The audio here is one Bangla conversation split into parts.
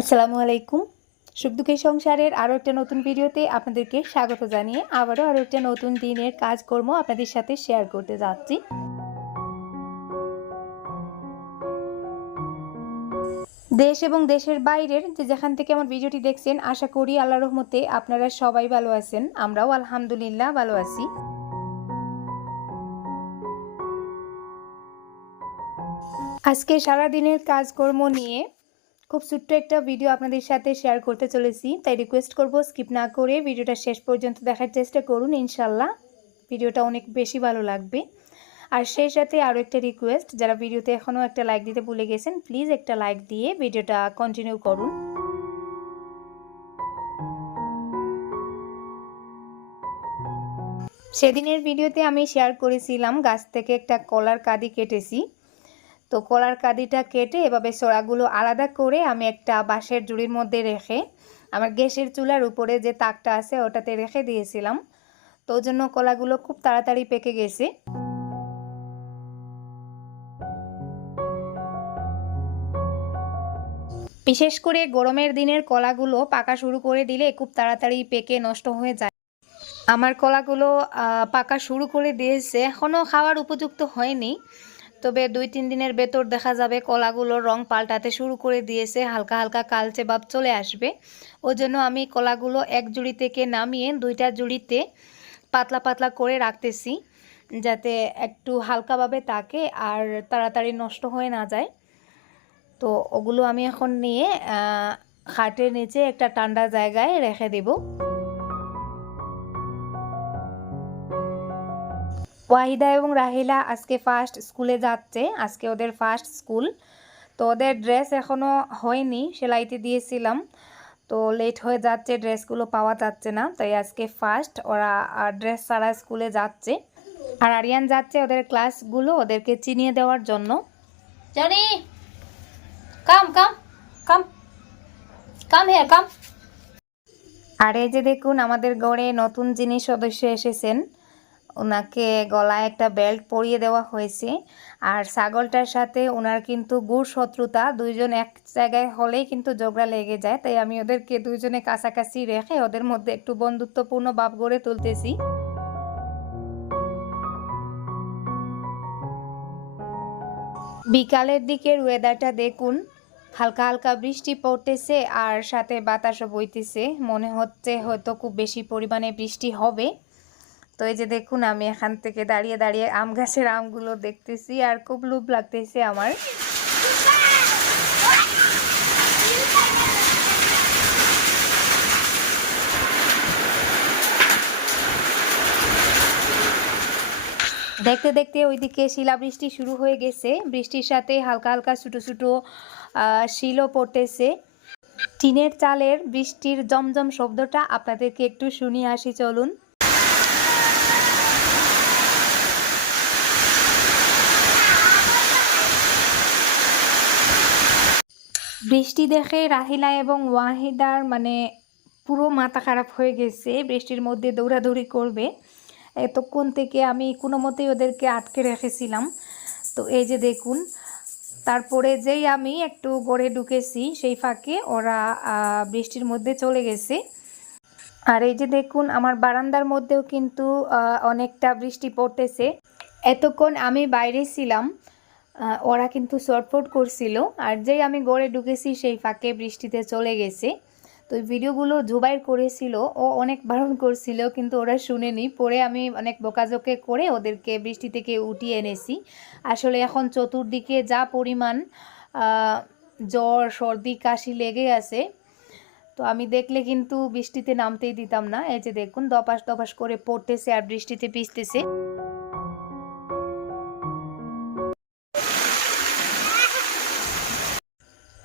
আসসালামু আলাইকুম সুখ দুঃখের সংসারের আরও একটা নতুন ভিডিওতে আপনাদেরকে স্বাগত জানিয়ে আবারও আরও একটা নতুন দিনের কাজকর্ম আপনাদের সাথে শেয়ার করতে যাচ্ছি। দেশ এবং দেশের বাইরের যে যেখান থেকে আমার ভিডিওটি দেখছেন, আশা করি আল্লাহ রহমতে আপনারা সবাই ভালো আছেন। আমরাও আলহামদুলিল্লাহ ভালো আছি। আজকে সারা দিনের কাজকর্ম নিয়ে খুব ছোট্ট একটা ভিডিও আপনাদের সাথে শেয়ার করতে চলেছি, তাই রিকোয়েস্ট করব স্কিপ না করে ভিডিওটা শেষ পর্যন্ত দেখার চেষ্টা করুন, ইনশাল্লাহ ভিডিওটা অনেক বেশি ভালো লাগবে। আর সেই সাথে আরও একটা রিকোয়েস্ট যারা ভিডিওতে এখনও একটা লাইক দিতে ভুলে গেছেন প্লিজ একটা লাইক দিয়ে ভিডিওটা কন্টিনিউ করুন। সেদিনের ভিডিওতে আমি শেয়ার করেছিলাম, গাছ থেকে একটা কলার কাদি কেটেছি। তো কলার কাদিটা কেটে এভাবে সোড়াগুলো আলাদা করে আমি একটা বাঁশের জুড়ির মধ্যে রেখে আমার গ্যাসের চুলার উপরে যে তাকটা আছে ওটাতে রেখে দিয়েছিলাম। তো জন্য কলাগুলো খুব তাড়াতাড়ি পেকে গেছে। বিশেষ করে গরমের দিনের কলাগুলো পাকা শুরু করে দিলে খুব তাড়াতাড়ি পেকে নষ্ট হয়ে যায়। আমার কলাগুলো পাকা শুরু করে দিয়েছে এখনও খাওয়ার উপযুক্ত হয়নি। তবে দুই তিন দিনের ভেতর দেখা যাবে কলাগুলোর রং পাল্টাতে শুরু করে দিয়েছে, হালকা হালকা কালচে ভাব চলে আসবে। ওই জন্য আমি কলাগুলো এক জুড়ি থেকে নামিয়ে দুইটা জুড়িতে পাতলা পাতলা করে রাখতেছি, যাতে একটু হালকাভাবে থাকে আর তাড়াতাড়ি নষ্ট হয়ে না যায়। তো ওগুলো আমি এখন নিয়ে খাটের নিচে একটা ঠান্ডা জায়গায় রেখে দেবো। ওয়াহিদা এবং রাহিলা আজকে ফার্স্ট স্কুলে যাচ্ছে। আজকে ওদের ফার্স্ট স্কুল তো ওদের ড্রেস এখনও হয়নি সেলাইতে দিয়েছিলাম। তো লেট হয়ে যাচ্ছে ড্রেসগুলো পাওয়া যাচ্ছে না। তাই আজকে ফার্স্ট ওরা ড্রেস ছাড়া স্কুলে যাচ্ছে। আর আরিয়ান যাচ্ছে ওদের ক্লাসগুলো ওদেরকে চিনিয়ে দেওয়ার জন্য। জানি কাম কাম কাম কাম হ্যাঁ কাম আর এই যে দেখুন আমাদের গড়ে নতুন যিনি সদস্য এসেছেন ওনাকে গলায় একটা বেল্ট পরিয়ে দেওয়া হয়েছে। আর ছাগলটার সাথে ওনার কিন্তু গুড় শত্রুতা, দুইজন এক জায়গায় হলেই কিন্তু ঝগড়া লেগে যায়। তাই আমি ওদেরকে দুইজনে কাছাকাছি রেখে ওদের মধ্যে একটু বন্ধুত্বপূর্ণ ভাব গড়ে তুলতেছি। বিকালের দিকের ওয়েদারটা দেখুন। হালকা হালকা বৃষ্টি পড়তেছে আর সাথে বাতাসও বইতেছে। মনে হচ্ছে হয়তো খুব বেশি পরিমাণে বৃষ্টি হবে। তো এই যে দেখুন, আমি এখান থেকে দাঁড়িয়ে দাঁড়িয়ে আম গাছের আমগুলো দেখতেছি আর খুব লুভ লাগতেছে আমার। দেখতে দেখতে ওইদিকে শিলাবৃষ্টি শুরু হয়ে গেছে। বৃষ্টির সাথে হালকা হালকা ছোটো ছোটো শিলও পড়তেছে। টিনের চালের বৃষ্টির জমজম শব্দটা আপনাদেরকে একটু শুনিয়ে আসি, চলুন। বৃষ্টি দেখে রাহিলা এবং ওয়াহিদার মানে পুরো মাথা খারাপ হয়ে গেছে, বৃষ্টির মধ্যে দৌড়াদৌড়ি করবে। এতক্ষণ থেকে আমি কোনো মতেই ওদেরকে আটকে রেখেছিলাম। তো এই যে দেখুন, তারপরে যেই আমি একটু গড়ে ঢুকেছি, সেই ফাঁকে ওরা বৃষ্টির মধ্যে চলে গেছে। আর এই যে দেখুন, আমার বারান্দার মধ্যেও কিন্তু অনেকটা বৃষ্টি পড়তেছে। এতক্ষণ আমি বাইরে ছিলাম ওরা কিন্তু শর্টফট করছিল। আর যেই আমি গড়ে ঢুকেছি, সেই ফাঁকে বৃষ্টিতে চলে গেছে। তো ভিডিওগুলো জুবাইর করেছিল, ও অনেক বারণ করছিল, কিন্তু ওরা শুনেনি। পরে আমি অনেক বোকাজোকে করে ওদেরকে বৃষ্টি থেকে উঠিয়ে এনেছি। আসলে এখন চতুর্দিকে যা পরিমাণ জ্বর, সর্দি, কাশি লেগে আছে, তো আমি দেখলে কিন্তু বৃষ্টিতে নামতেই দিতাম না। এই যে দেখুন, দপাস দপাস করে পড়তেছে আর বৃষ্টিতে পিসতেছে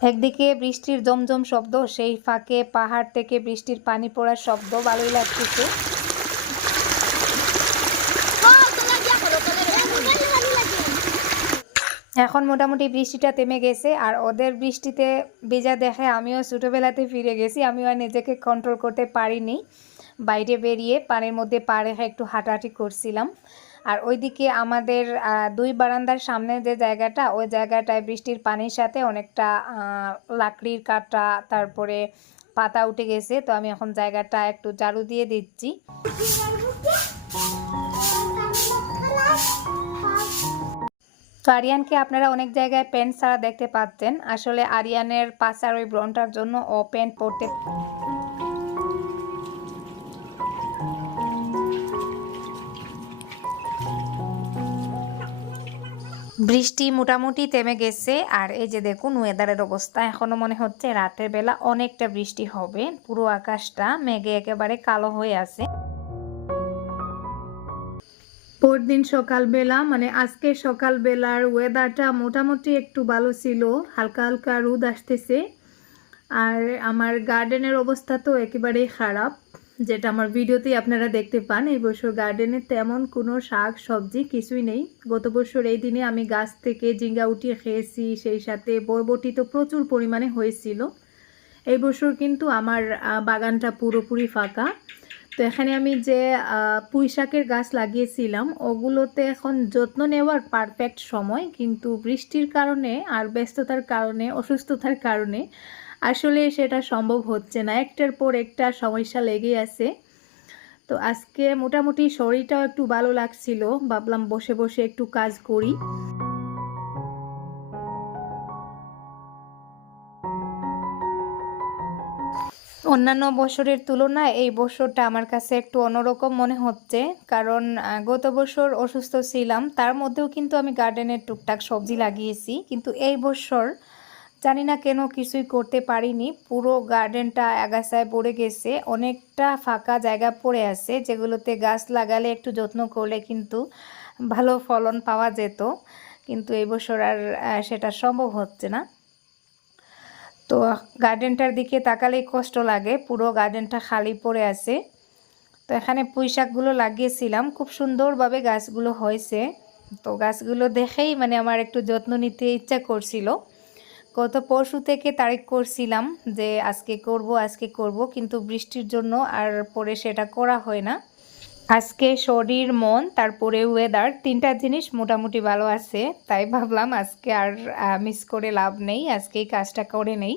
একদিকে বৃষ্টির জমজম শব্দ, সেই ফাঁকে পাহাড় থেকে বৃষ্টির পানি পড়ার শব্দ, ভালোই লাগতেছে। এখন মোটামুটি বৃষ্টিটা থেমে গেছে, আর ওদের বৃষ্টিতে ভেজা দেখে আমিও ছোটোবেলাতে ফিরে গেছি। আমিও আর নিজেকে কন্ট্রোল করতে পারিনি। বাইরে বেরিয়ে পানির মধ্যে পা রেখে একটু হাঁটাহাঁটি করছিলাম। আর ওইদিকে আমাদের দুই বারান্দার সামনে যে জায়গাটা, ওই জায়গাটায় বৃষ্টির পানির সাথে অনেকটা লাকড়ির কাটা, তারপরে পাতা উঠে গেছে। তো আমি এখন জায়গাটা একটু ঝাড়ু দিয়ে দিচ্ছি। তো আরিয়ানকে আপনারা অনেক জায়গায় প্যান্ট ছাড়া দেখতে পাচ্ছেন। আসলে আরিয়ানের পাশার ওই ব্রনটার জন্য ও প্যান্ট পরতে বৃষ্টি মোটামুটি থেমে গেছে, আর এই যে দেখুন ওয়েদারের অবস্থা, এখনও মনে হচ্ছে রাতের বেলা অনেকটা বৃষ্টি হবে, পুরো আকাশটা মেঘে একেবারে কালো হয়ে আছে। পরদিন সকালবেলা মানে আজকে সকালবেলার ওয়েদারটা মোটামুটি একটু ভালো ছিল, হালকা হালকা রোদ আসতেছে, আর আমার গার্ডেনের অবস্থা তো একেবারেই খারাপ। যেটা আমার ভিডিওতেই আপনারা দেখতে পান, এই বছর গার্ডেনে তেমন কোনো শাক, সবজি কিছুই নেই। গত বছর এই দিনে আমি গাছ থেকে জিঙ্গা উঠিয়ে খেয়েছি, সেই সাথে বরবটি তো প্রচুর পরিমাণে হয়েছিল। এই বছর কিন্তু আমার বাগানটা পুরোপুরি ফাঁকা। তো এখানে আমি যে পুঁই শাকের গাছ লাগিয়েছিলাম, ওগুলোতে এখন যত্ন নেওয়ার পারফেক্ট সময়, কিন্তু বৃষ্টির কারণে আর ব্যস্ততার কারণে, অসুস্থতার কারণে আসলে সেটা সম্ভব হচ্ছে না। একটার পর একটা সমস্যা লেগে আছে। তো আজকে মোটামুটি শরীরটাও একটু ভালো লাগছিল। ভাবলাম বসে বসে একটু কাজ করি। অন্যান্য বছরের তুলনায় এই বছরটা আমার কাছে একটু অন্যরকম মনে হচ্ছে। কারণ গত বছর অসুস্থ ছিলাম। তার মধ্যেও কিন্তু আমি গার্ডেনের টুকটাক সবজি লাগিয়েছি। কিন্তু এই বছর জানি না কেন কিছুই করতে পারিনি। পুরো গার্ডেনটা আগাছায় পড়ে গেছে। অনেকটা ফাঁকা জায়গা পড়ে আছে, যেগুলোতে গাছ লাগালে একটু যত্ন করলে কিন্তু ভালো ফলন পাওয়া যেত। কিন্তু এই বছর আর সেটা সম্ভব হচ্ছে না। তো গার্ডেনটার দিকে তাকালেই কষ্ট লাগে। পুরো গার্ডেনটা খালি পড়ে আছে। তো এখানে পুঁই শাকগুলো লাগিয়েছিলাম। খুব সুন্দরভাবে গাছগুলো হয়েছে। তো গাছগুলো দেখেই মানে আমার একটু যত্ন নিতে ইচ্ছা করছিল। গত পরশু থেকে তারিখ করছিলাম যে আজকে করব আজকে করব, কিন্তু বৃষ্টির জন্য আর পরে সেটা করা হয় না। আজকে শরীর, মন, তারপরে ওয়েদার তিনটা জিনিস মোটামুটি ভালো আছে, তাই ভাবলাম আজকে আর মিস করে লাভ নেই আজকেই কাজটা করে নেই।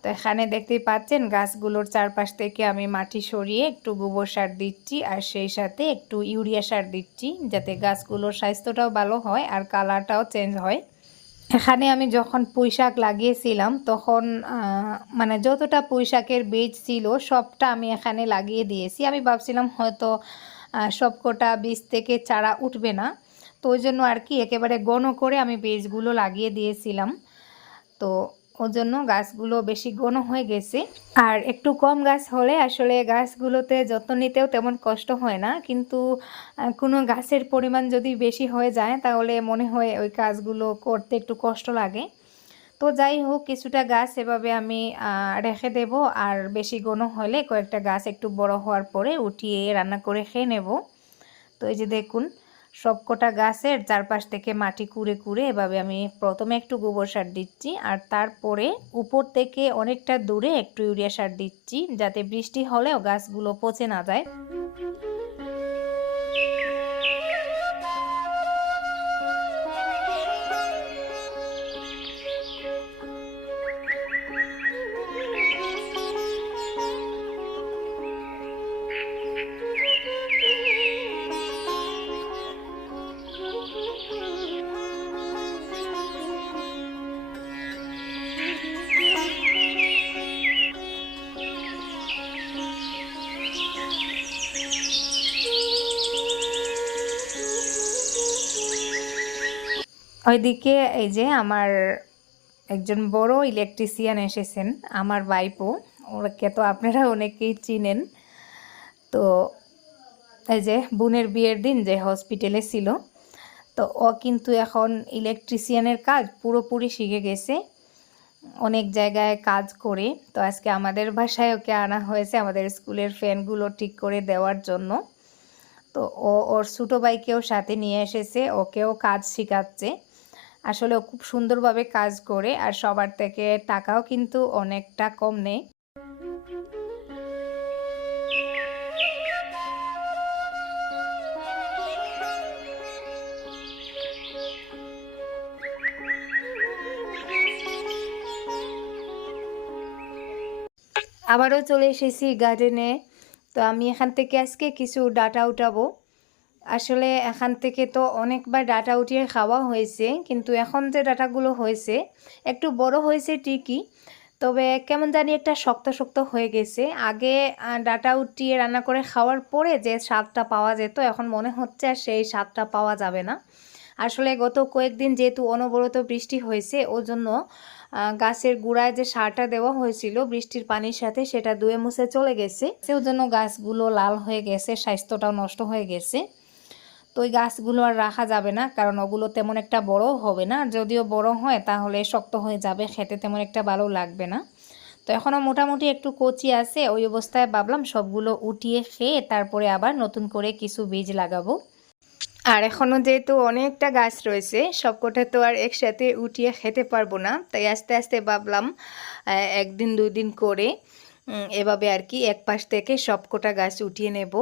তো এখানে দেখতেই পাচ্ছেন, গাছগুলোর চারপাশ থেকে আমি মাটি সরিয়ে একটু গোবর সার দিচ্ছি, আর সেই সাথে একটু ইউরিয়া সার দিচ্ছি, যাতে গাছগুলোর স্বাস্থ্যটাও ভালো হয় আর কালারটাও চেঞ্জ হয়। এখানে আমি যখন পুঁই শাক লাগিয়েছিলাম, তখন মানে যতটা পুঁই শাকের বীজ ছিল, সবটা আমি এখানে লাগিয়ে দিয়েছি। আমি ভাবছিলাম হয়তো সব সবকটা বীজ থেকে চারা উঠবে না। তো ওই জন্য আর কি একেবারে গণ করে আমি বীজগুলো লাগিয়ে দিয়েছিলাম। তো ওর জন্য গাছগুলো বেশি ঘন হয়ে গেছে। আর একটু কম গাছ হলে আসলে গাছগুলোতে যত্ন নিতেও তেমন কষ্ট হয় না। কিন্তু কোনো গাছের পরিমাণ যদি বেশি হয়ে যায়, তাহলে মনে হয় ওই কাজগুলো করতে একটু কষ্ট লাগে। তো যাই হোক, কিছুটা গাছ এভাবে আমি রেখে দেব। আর বেশি ঘন হলে কয়েকটা গাছ একটু বড় হওয়ার পরে উঠিয়ে রান্না করে খেয়ে নেব। তো এই যে দেখুন সবকটা গাছের চারপাশ থেকে মাটি কুড়ে কুড়ে এভাবে আমি প্রথমে একটু গোবর সার দিচ্ছি আর তারপরে উপর থেকে অনেকটা দূরে একটু ইউরিয়া সার দিচ্ছি যাতে বৃষ্টি হলেও গাছগুলো পচে না যায়। ওইদিকে এই যে আমার একজন বড় ইলেকট্রিশিয়ান এসেছেন, আমার ভাইপো ওকে তো আপনারা অনেকেই চিনেন। তো এই যে বোনের বিয়ের দিন যে হসপিটালে ছিল, তো ও কিন্তু এখন ইলেকট্রিশিয়ানের কাজ পুরোপুরি শিখে গেছে। অনেক জায়গায় কাজ করে। তো আজকে আমাদের বাসায় ওকে আনা হয়েছে আমাদের স্কুলের ফ্যানগুলো ঠিক করে দেওয়ার জন্য। তো ও ওর ছোটো ভাইকেও সাথে নিয়ে এসেছে, ওকেও কাজ শেখাচ্ছে। আসলে খুব সুন্দরভাবে কাজ করে আর সবার থেকে টাকাও কিন্তু অনেকটা কম নেই আবারও চলে এসেছি গার্ডেনে তো আমি এখান থেকে আজকে কিছু ডাটা উঠাবো। আসলে এখান থেকে তো অনেকবার ডাটা উঠিয়ে খাওয়া হয়েছে, কিন্তু এখন যে ডাটাগুলো হয়েছে, একটু বড় হয়েছে ঠিকই, তবে কেমন জানি একটা শক্ত শক্ত হয়ে গেছে। আগে ডাটা উঠিয়ে রান্না করে খাওয়ার পরে যে স্বাদটা পাওয়া যেত, এখন মনে হচ্ছে আর সেই স্বাদটা পাওয়া যাবে না। আসলে গত কয়েকদিন যেহেতু অনবরত বৃষ্টি হয়েছে ওই জন্য গাছের গোড়ায় যে সারটা দেওয়া হয়েছিল বৃষ্টির পানির সাথে সেটা ধুয়ে মুছে চলে গেছে। ওই জন্য গাছগুলো লাল হয়ে গেছে, স্বাস্থ্যটাও নষ্ট হয়ে গেছে। তো ওই গাছগুলো আর রাখা যাবে না, কারণ ওগুলো তেমন একটা বড় হবে না। যদিও বড় হয়, তাহলে শক্ত হয়ে যাবে, খেতে তেমন একটা ভালো লাগবে না। তো এখনও মোটামুটি একটু কচি আছে, ওই অবস্থায় ভাবলাম সবগুলো উঠিয়ে খেয়ে তারপরে আবার নতুন করে কিছু বীজ লাগাবো। আর এখনও যেহেতু অনেকটা গাছ রয়েছে, সবকটা তো আর একসাথে উঠিয়ে খেতে পারব না। তাই আস্তে আস্তে ভাবলাম একদিন দুই দিন করে এভাবে আর কি এক পাশ থেকে সবকটা গাছ উঠিয়ে নেব।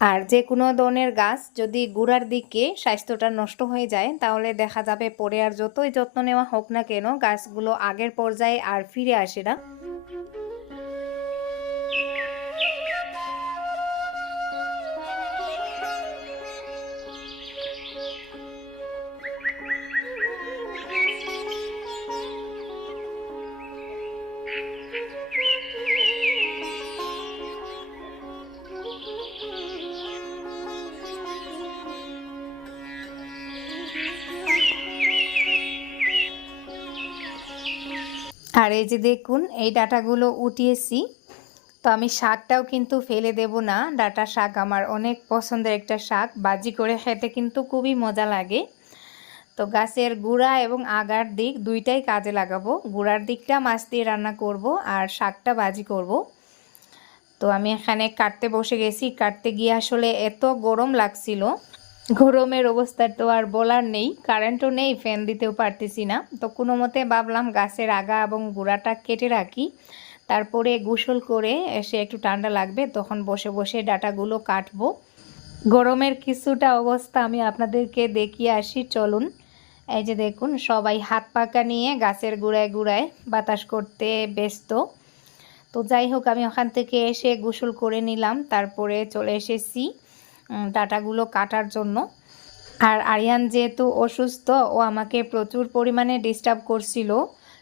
আর যে কোনো ধরনের গাছ যদি গুড়ার দিকে স্বাস্থ্যটা নষ্ট হয়ে যায়, তাহলে দেখা যাবে পরে আর যতই যত্ন নেওয়া হোক না কেন, গাছগুলো আগের পর্যায়ে আর ফিরে আসে না। আর এই যে দেখুন, এই ডাটাগুলো উঠিয়েছি। তো আমি শাকটাও কিন্তু ফেলে দেব না। ডাটা শাক আমার অনেক পছন্দের একটা শাক। বাজি করে খেতে কিন্তু খুবই মজা লাগে। তো গাছের গুঁড়া এবং আগার দিক দুইটাই কাজে লাগাবো। গুঁড়ার দিকটা মাছ দিয়ে রান্না করব আর শাকটা বাজি করব। তো আমি এখানে কাটতে বসে গেছি। কাটতে গিয়ে আসলে এত গরম লাগছিল। গরমের অবস্থা তো আর বলার নেই কারেন্টও নেই ফ্যান দিতেও পারতেছি না। তো কোনো মতে ভাবলাম গাছের আগা এবং গোড়াটা কেটে রাখি। তারপরে গোসল করে এসে একটু ঠান্ডা লাগবে, তখন বসে বসে ডাটাগুলো কাটবো। গরমের কিছুটা অবস্থা আমি আপনাদেরকে দেখিয়ে আসি, চলুন। এই যে দেখুন, সবাই হাত পাকা নিয়ে গাছের গুড়ায় গুড়ায় বাতাস করতে ব্যস্ত। তো যাই হোক, আমি ওখান থেকে এসে গোসল করে নিলাম, তারপরে চলে এসেছি। ডাটাগুলো কাটার জন্য। আর আরিয়ান যেহেতু অসুস্থ, ও আমাকে প্রচুর পরিমাণে ডিস্টার্ব করছিল।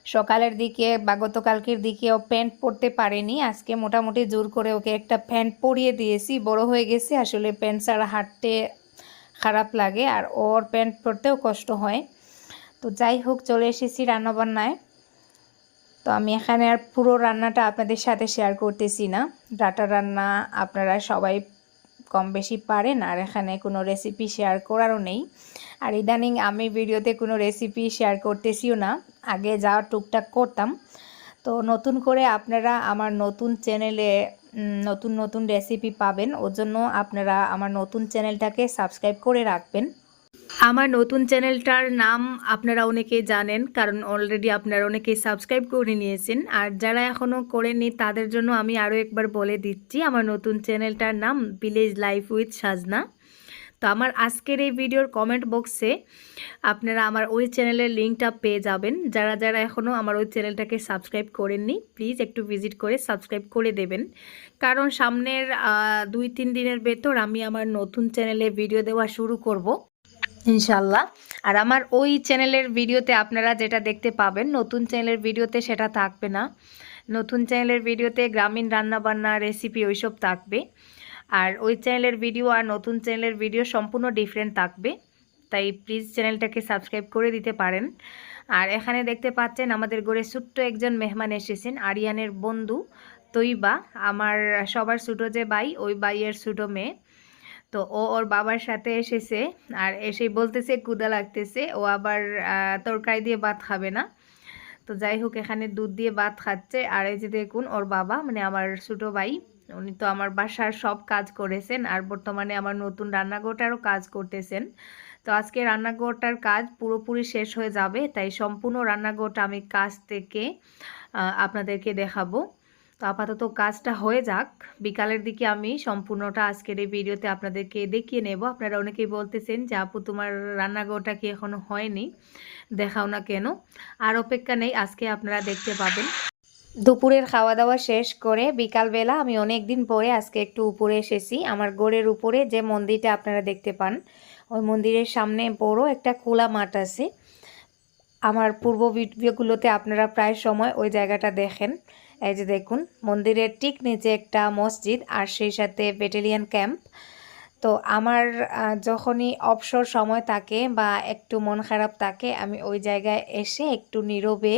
সকালের দিকে বা গতকালকের দিকে ও প্যান্ট পরতে পারেনি। আজকে মোটামুটি জোর করে ওকে একটা প্যান্ট পরিয়ে দিয়েছি। বড় হয়ে গেছে, আসলে প্যান্ট ছাড়া হাঁটতে খারাপ লাগে আর ওর প্যান্ট পরতেও কষ্ট হয়। তো যাই হোক, চলে এসেছি রান্নাবান্নায়। তো আমি এখানে আর পুরো রান্নাটা আপনাদের সাথে শেয়ার করতেছি না। ডাটা রান্না আপনারা সবাই কম বেশি পারেন আর এখানে কোনো রেসিপি শেয়ার করারও নেই। আর ইদানিং আমি ভিডিওতে কোনো রেসিপি শেয়ার করতেছিও না। আগে যা টুকটাক করতাম। তো নতুন করে আপনারা আমার নতুন চ্যানেলে নতুন নতুন রেসিপি পাবেন। ওর জন্য আপনারা আমার নতুন চ্যানেলটাকে সাবস্ক্রাইব করে রাখবেন। আমার নতুন চ্যানেলটার নাম আপনারা অনেকেই জানেন, কারণ অলরেডি আপনারা অনেকেই সাবস্ক্রাইব করে নিয়েছেন। আর যারা এখনও করেননি, তাদের জন্য আমি আরও একবার বলে দিচ্ছি, আমার নতুন চ্যানেলটার নাম ভিলেজ লাইফ উইথ সাজনা তো আমার আজকের এই ভিডিওর কমেন্ট বক্সে আপনারা আমার ওই চ্যানেলের লিঙ্কটা পেয়ে যাবেন। যারা যারা এখনও আমার ওই চ্যানেলটাকে সাবস্ক্রাইব করেননি প্লিজ একটু ভিজিট করে সাবস্ক্রাইব করে দেবেন। কারণ সামনের দুই, তিন দিনের ভেতর আমি আমার নতুন চ্যানেলে ভিডিও দেওয়া শুরু করব। ইনশাল্লাহ। আর আমার ওই চ্যানেলের ভিডিওতে আপনারা যেটা দেখতে পাবেন, নতুন চ্যানেলের ভিডিওতে সেটা থাকবে না। নতুন চ্যানেলের ভিডিওতে গ্রামীণ রান্নাবান্না রেসিপি ওইসব থাকবে। আর ওই চ্যানেলের ভিডিও আর নতুন চ্যানেলের ভিডিও সম্পূর্ণ ডিফারেন্ট থাকবে। তাই প্লিজ চ্যানেলটাকে সাবস্ক্রাইব করে দিতে পারেন। আর এখানে দেখতে পাচ্ছেন আমাদের ঘরে ছোট্ট একজন মেহমান এসেছেন, আরিয়ানের বন্ধু তৈবা। আমার সবার ছোটো যে ভাই, ওই বাইয়ের ছোটো মেয়ে। তো ও ওর বাবার সাথে এসেছে আর এসেই বলতেছে কুদা লাগতেছে, ও আবার তরকারি দিয়ে ভাত খাবে না। তো যাই হোক, এখানে দুধ দিয়ে ভাত খাচ্ছে। আর এই যে দেখুন, ওর বাবা মানে আমার ছোটো ভাই, উনি তো আমার বাসার সব কাজ করেছেন আর বর্তমানে আমার নতুন রান্নাঘরটারও কাজ করতেছেন। তো আজকে রান্নাঘরটার কাজ পুরোপুরি শেষ হয়ে যাবে, তাই সম্পূর্ণ রান্নাঘরটা আমি কাজ থেকে আপনাদেরকে দেখাবো। তো আপাতত কাজটা হয়ে যাক। বিকালের দিকে আমি সম্পূর্ণটা আজকের এই ভিডিওতে আপনাদেরকে দেখিয়ে নেব। আপনারা অনেকেই বলতেছেন যে, আপু, তোমার রান্নাঘরটা কি এখনও হয়নি? দেখাও না কেন? আর অপেক্ষা নেই, আজকে আপনারা দেখতে পাবেন। দুপুরের খাওয়া দাওয়া শেষ করে বিকালবেলা আমি অনেক দিন পরে আজকে একটু উপরে এসেছি। আমার গোড়ের উপরে যে মন্দিরটা আপনারা দেখতে পান, ওই মন্দিরের সামনে বড় একটা খোলা মাঠ আছে। আমার পূর্ব ভিডিওগুলোতে আপনারা প্রায় সময় ওই জায়গাটা দেখেন। এই যে দেখুন, মন্দিরের ঠিক নিচে একটা মসজিদ আর সেই সাথে ব্যাটালিয়ান ক্যাম্প। তো আমার যখনই অবসর সময় থাকে বা একটু মন খারাপ থাকে, আমি ওই জায়গায় এসে একটু নীরবে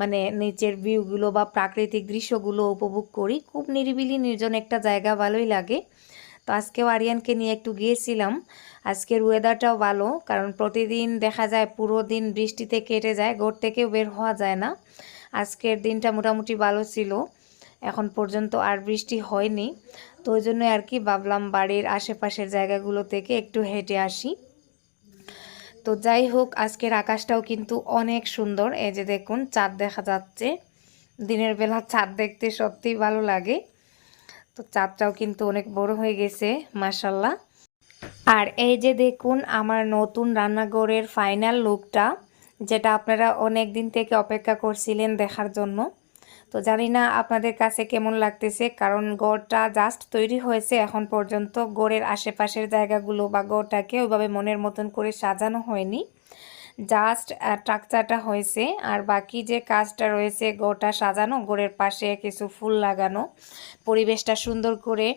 মানে নিচের ভিউগুলো বা প্রাকৃতিক দৃশ্যগুলো উপভোগ করি। খুব নিরিবিলি নির্জন একটা জায়গা ভালোই লাগে। তো আজকেও আরিয়ানকে নিয়ে একটু গিয়েছিলাম। আজকের ওয়েদারটাও ভালো, কারণ প্রতিদিন দেখা যায় পুরো দিন বৃষ্টিতে কেটে যায়, ঘর থেকেও বের হওয়া যায় না। আজকের দিনটা মোটামুটি ভালো ছিল। এখন পর্যন্ত আর বৃষ্টি হয়নি। তো ওই জন্য আর কি ভাবলাম বাড়ির আশেপাশের জায়গাগুলো থেকে একটু হেঁটে আসি। তো যাই হোক, আজকের আকাশটাও কিন্তু অনেক সুন্দর। এই যে দেখুন, চাঁদ দেখা যাচ্ছে। দিনের বেলা চাঁদ দেখতে সত্যিই ভালো লাগে। তো চাঁদটাও কিন্তু অনেক বড় হয়ে গেছে মাসাল্লাহ আর এই যে দেখুন, আমার নতুন রান্নাঘরের ফাইনাল লুকটা যেটা আপনারা অনেক দিন থেকে অপেক্ষা করছিলেন দেখার জন্য। তো জানি না আপনাদের কাছে কেমন লাগতেছে, কারণ গড়টা জাস্ট তৈরি হয়েছে এখন পর্যন্ত। গড়ের আশেপাশের জায়গাগুলো বা গড়টাকে ওইভাবে মনের মতন করে সাজানো হয়নি। জাস্ট ট্রাকচারটা হয়েছে। আর বাকি যে কাজটা রয়েছে, গড়টা সাজানো, গোড়ের পাশে কিছু ফুল লাগানো, পরিবেশটা সুন্দর করে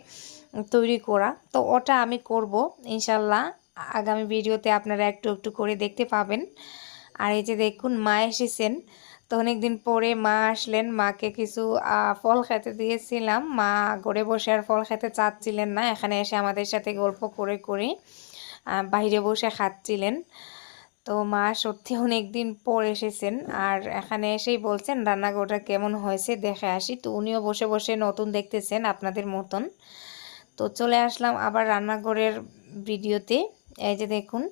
তৈরি করা। তো ওটা আমি করব, ইনশাল্লাহ। আগামী ভিডিওতে আপনারা একটু একটু করে দেখতে পাবেন। আর এই যে দেখুন, মা এসেছেন। তো অনেকদিন পরে মা আসলেন। মাকে কিছু ফল খেতে দিয়েছিলাম। মা গড়ে বসে আর ফল খেতে চাচ্ছিলেন না। এখানে এসে আমাদের সাথে গল্প করে করে বাইরে বসে খাচ্ছিলেন। তো মা সত্যি অনেক দিন পর এসেছেন। আর এখানে এসেই বলছেন, রান্নাঘরটা কেমন হয়েছে দেখে আসি। তো উনিও বসে বসে নতুন দেখতেছেন আপনাদের মতন। তো চলে আসলাম আবার রান্নাঘরের ভিডিওতে। এই যে দেখুন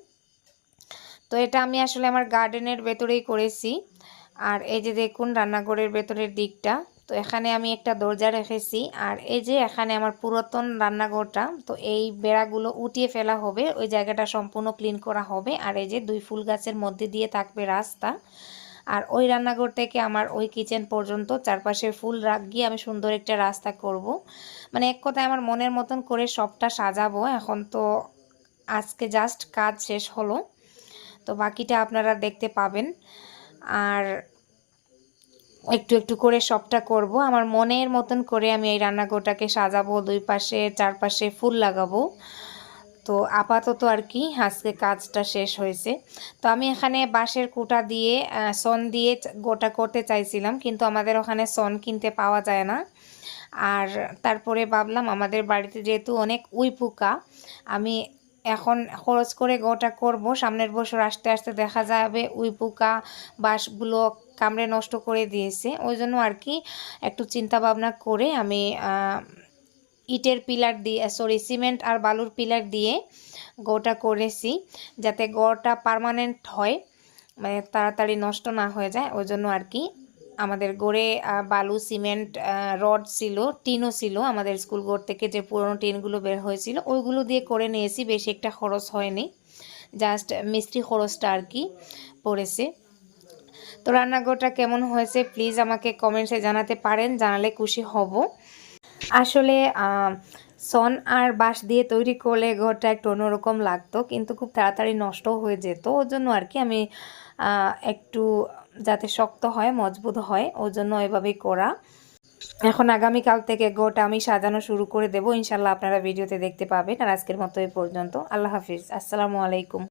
তো এটা আমি আসলে আমার গার্ডেনের ভেতরেই করেছি। আর এই যে দেখুন রান্নাঘরের ভেতরের দিকটা, তো এখানে আমি একটা দরজা রেখেছি। আর এই যে এখানে আমার পুরাতন রান্নাঘরটা, তো এই বেড়াগুলো উঠিয়ে ফেলা হবে, ওই জায়গাটা সম্পূর্ণ ক্লিন করা হবে। আর এই যে দুই ফুল গাছের মধ্যে দিয়ে থাকবে রাস্তা। আর ওই রান্নাঘর থেকে আমার ওই কিচেন পর্যন্ত চারপাশে ফুল গিয়ে আমি সুন্দর একটা রাস্তা করব। মানে এক কথায় আমার মনের মতন করে সবটা সাজাবো। এখন তো আজকে জাস্ট কাজ শেষ হলো। তো বাকিটা আপনারা দেখতে পাবেন। আর একটু একটু করে সবটা করব। আমার মনের মতন করে আমি এই রান্নাঘরটাকে সাজাবো, দুই পাশে চারপাশে ফুল লাগাবো। তো আপাতত আর কি আজকে কাজটা শেষ হয়েছে। তো আমি এখানে বাঁশের কুটা দিয়ে সন দিয়ে গোটা করতে চাইছিলাম, কিন্তু আমাদের ওখানে সন কিনতে পাওয়া যায় না। আর তারপরে ভাবলাম আমাদের বাড়িতে যেহেতু অনেক উই পোকা আমি এখন খরচ করে গোটা করব। সামনের বছর আস্তে আস্তে দেখা যাবে উই পোকা বাঁশগুলো কামড়ে নষ্ট করে দিয়েছে। ওই জন্য আর কি একটু চিন্তা ভাবনা করে আমি ইটের পিলার দিয়ে সরি সিমেন্ট আর বালুর পিলার দিয়ে গোটা করেছি যাতে গোটা পারমানেন্ট হয় মানে তাড়াতাড়ি নষ্ট না হয়ে যায়। ওই জন্য আর কি আমাদের গড়ে বালু, সিমেন্ট রড ছিল, টিনও ছিল আমাদের স্কুল গোড় থেকে যে পুরনো টিনগুলো বের হয়েছিল, ওইগুলো দিয়ে করে নিয়েছি, বেশি একটা খরচ হয়নি। জাস্ট মিস্ত্রি খরচটা আর কি পড়েছে। তো রান্নাঘরটা কেমন হয়েছে প্লিজ আমাকে কমেন্টসে জানাতে পারেন, জানালে খুশি হব। আসলে সন আর বাঁশ দিয়ে তৈরি করলে ঘরটা একটু অন্যরকম লাগতো, কিন্তু খুব তাড়াতাড়ি নষ্ট হয়ে যেত, ওর জন্য আর কি আমি একটু যাতে শক্ত হয়, মজবুত হয় ওই জন্য এভাবেই করা। এখন আগামীকাল থেকে গোটা আমি সাজানো শুরু করে দেবো। ইনশাল্লাহ আপনারা ভিডিওতে দেখতে পাবেন। আর আজকের মতো এই পর্যন্ত। আল্লাহ হাফিজ। আসসালামু আলাইকুম।